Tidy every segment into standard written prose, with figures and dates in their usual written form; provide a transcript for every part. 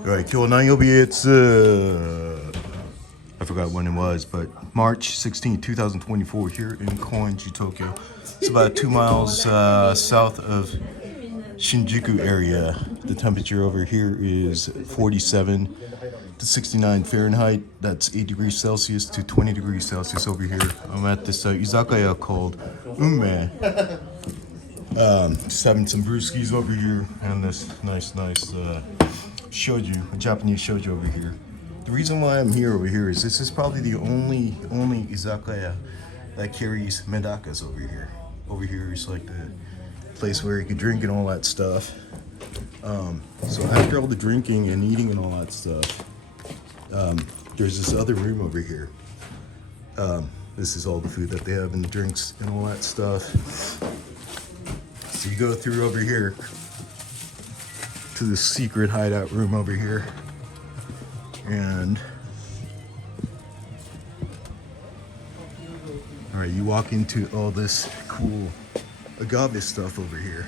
Alright, it's I forgot when it was, but March 16, 2024 here in Koenji, Tokyo. It's about 2 miles south of Shinjuku area. The temperature over here is 47 to 69 Fahrenheit. That's 8 degrees Celsius to 20 degrees Celsius over here. I'm at this izakaya called Ume. Just having some brewskis over here and this nice shoju, a Japanese shoju over here. The reason why I'm here over here is this is probably the only izakaya that carries Medakas over here. Over here is like the place where you can drink and all that stuff. So after all the drinking and eating and all that stuff, there's this other room over here. This is all the food that they have and the drinks and all that stuff. So you go through over here to the secret hideout room over here, and all right, you walk into all this cool agave stuff over here.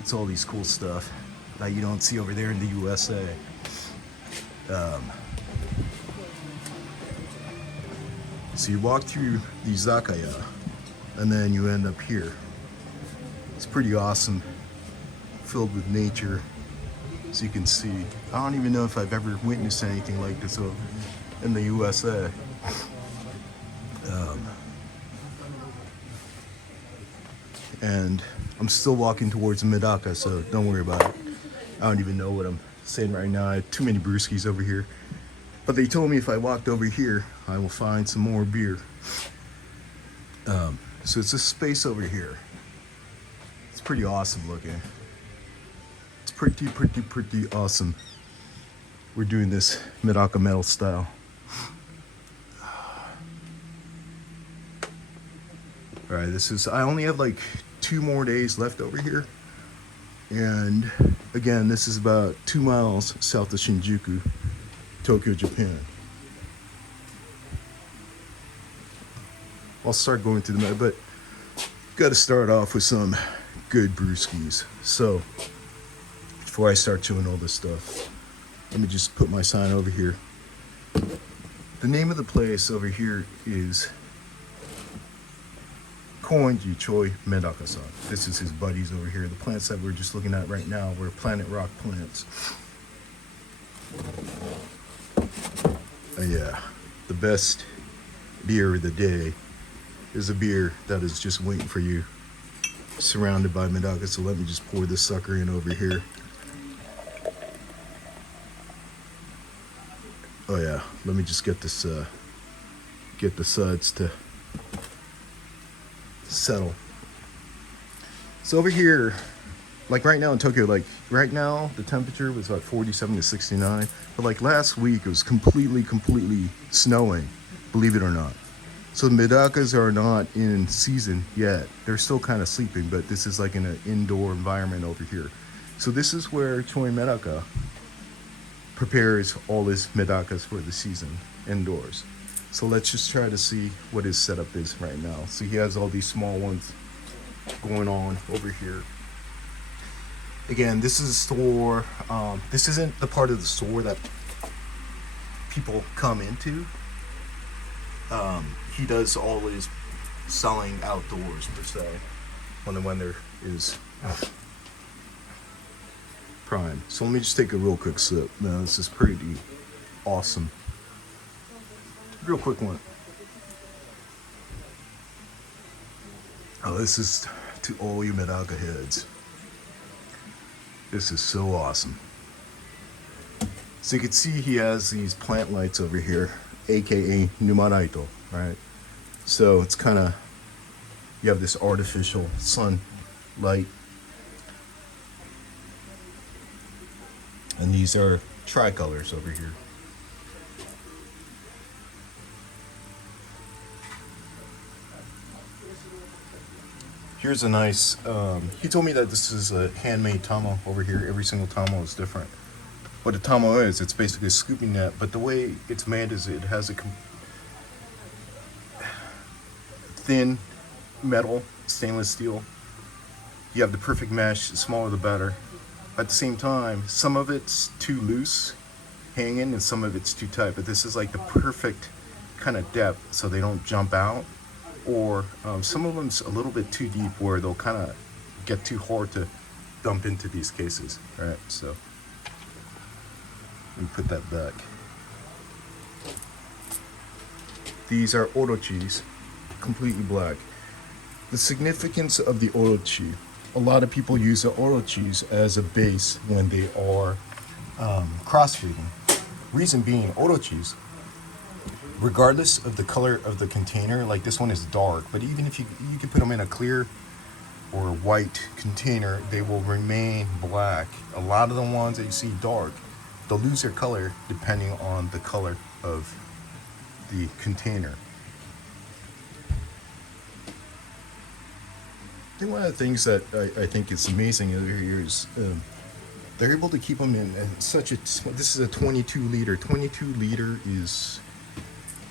It's all these cool stuff that you don't see over there in the USA. So you walk through the izakaya, and then you end up here. It's pretty awesome, filled with nature, as you can see. I don't even know if I've ever witnessed anything like this in the USA. And I'm still walking towards the Medaka, so don't worry about it. I don't even know what I'm saying right now. I have too many brewskis over here. But they told me if I walked over here, I will find some more beer. So it's a space over here. It's pretty awesome looking. It's pretty awesome. We're doing this MedakaMetal style. All right, I only have like 2 more days left over here. And again, this is about 2 miles south of Shinjuku, Tokyo, Japan. I'll start going through the but got to start off with some good brewskis. So before I start chewing all this stuff, let me just put my sign over here. The name of the place over here is Koenji Choi Medaka. This is his buddies over here. The plants that we're just looking at right now were Planet Rock plants. Yeah, the best beer of the day is a beer that is just waiting for you, surrounded by Medaka. So let me just pour this sucker in over here. Oh yeah, let me just get this, get the suds to settle. So over here, like right now in Tokyo, like right now the temperature was about 47 to 69, but like last week it was completely snowing, believe it or not. So the Medakas are not in season yet. They're still kind of sleeping, but this is like in an indoor environment over here. So this is where Choi Medaka prepares all his Medakas for the season indoors. So let's just try to see what his setup is right now. So he has all these small ones going on over here. Again, this is a store. This isn't the part of the store that people come into. He does all his selling outdoors per se, when there is prime. So let me just take a real quick sip. Now this is pretty awesome. Real quick one. Oh, this is to all you Medaka heads. This is so awesome. So you can see he has these plant lights over here, aka Numaraito, right? So it's kind of, you have this artificial sun light. And these are tricolors over here. Here's a nice, he told me that this is a handmade tamo over here. Every single tamo is different. What a tamo is, it's basically a scooping net, but the way it's made is it has a thin metal, stainless steel. You have the perfect mesh, the smaller the better. at the same time, some of it's too loose hanging and some of it's too tight, but this is like the perfect kind of depth so they don't jump out, or some of them's a little bit too deep where they'll kind of get too hard to dump into these cases. All right, so let me put that back. These are orochis, completely black. The significance of the orochi, a lot of people use the orochis as a base when they are crossfeeding. Reason being, orochis, regardless of the color of the container, like this one is dark, but even if you can put them in a clear or white container, they will remain black. A lot of the ones that you see dark, they'll lose their color depending on the color of the container. I think one of the things that I think is amazing over here is they're able to keep them in such a, this is a 22 liter. 22 liter is,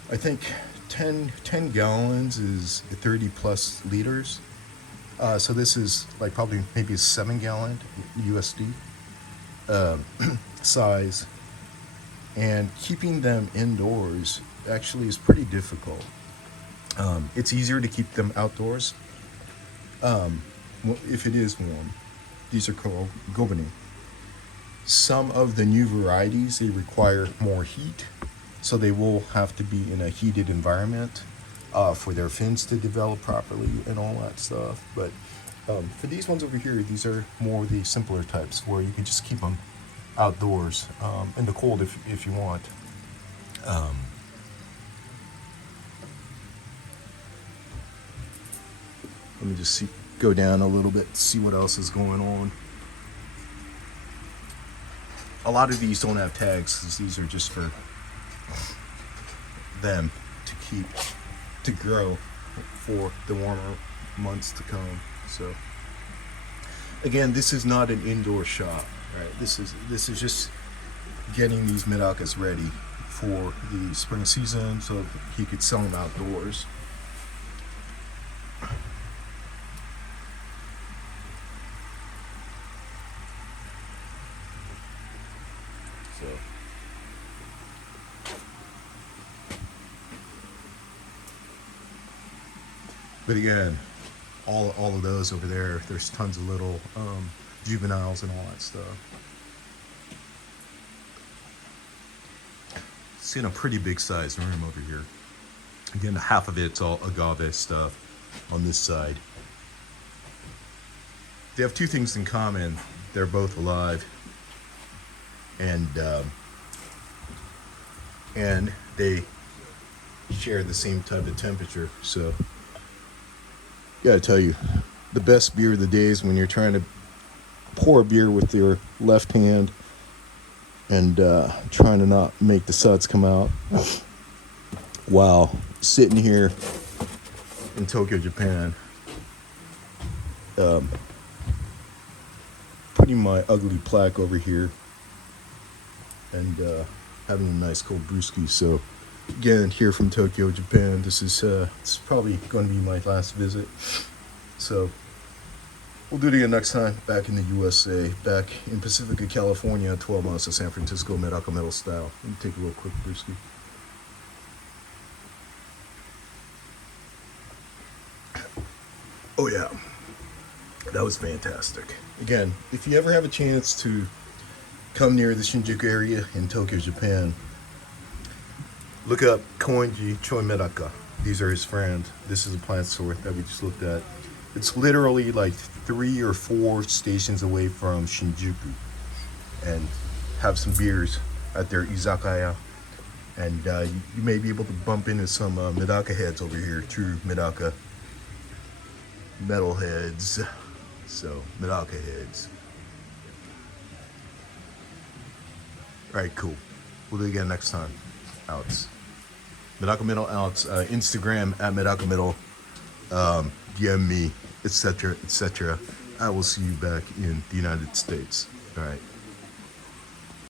I think 10 gallons is 30 plus liters. So this is like probably maybe a 7-gallon USD size. And keeping them indoors actually is pretty difficult. It's easier to keep them outdoors if it is warm. These are called gobani. Some of the new varieties, they require more heat, so they will have to be in a heated environment for their fins to develop properly and all that stuff. But for these ones over here, these are more the simpler types where you can just keep them outdoors in the cold if you want. Let me just go down a little bit, see what else is going on. A lot of these don't have tags, because these are just for them to grow for the warmer months to come. So again, this is not an indoor shop, right? This is just getting these Medakas ready for the spring season so he could sell them outdoors. But again, all of those over there, there's tons of little juveniles and all that stuff. Seeing a pretty big sized room over here. Again, half of it's all agave stuff on this side. They have two things in common. They're both alive, and they share the same type of temperature. So gotta tell you, the best beer of the day is when you're trying to pour a beer with your left hand and trying to not make the suds come out while sitting here in Tokyo, Japan, putting my ugly plaque over here and having a nice cold brewski. So again, here from Tokyo, Japan. This is probably going to be my last visit. So we'll do it again next time. Back in the USA, back in Pacifica, California, 12 months of San Francisco, MedakaMetal style. Let me take a real quick brewski. Oh yeah, that was fantastic. Again, if you ever have a chance to come near the Shinjuku area in Tokyo, Japan, look up Choi Medaka. These are his friends. This is a plant store that we just looked at. It's literally like 3 or 4 stations away from Shinjuku. And have some beers at their izakaya. And you may be able to bump into some Medaka heads over here, true Medaka metal heads. So, Medaka heads. Alright, cool. We'll do it again next time. Outs. MedakaMetal outs. Instagram at MedakaMetal. DM me, etc., etc. I will see you back in the United States. All right.